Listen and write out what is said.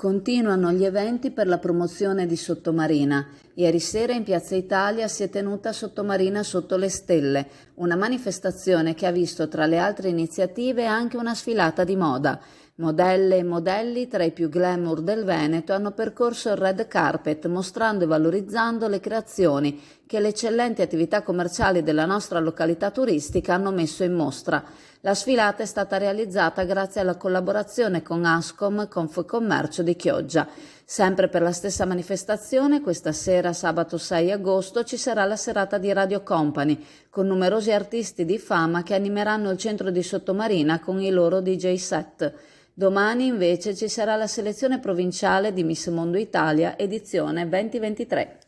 Continuano gli eventi per la promozione di Sottomarina. Ieri sera in Piazza Italia si è tenuta Sottomarina sotto le stelle, una manifestazione che ha visto tra le altre iniziative anche una sfilata di moda. Modelle e modelli tra i più glamour del Veneto hanno percorso il red carpet mostrando e valorizzando le creazioni che le eccellenti attività commerciali della nostra località turistica hanno messo in mostra. La sfilata è stata realizzata grazie alla collaborazione con Ascom Confcommercio di Chioggia. Sempre per la stessa manifestazione, questa sera, sabato 6 agosto, ci sarà la serata di Radio Company, con numerosi artisti di fama che animeranno il centro di Sottomarina con i loro DJ set. Domani invece ci sarà la selezione provinciale di Miss Mondo Italia edizione 2023.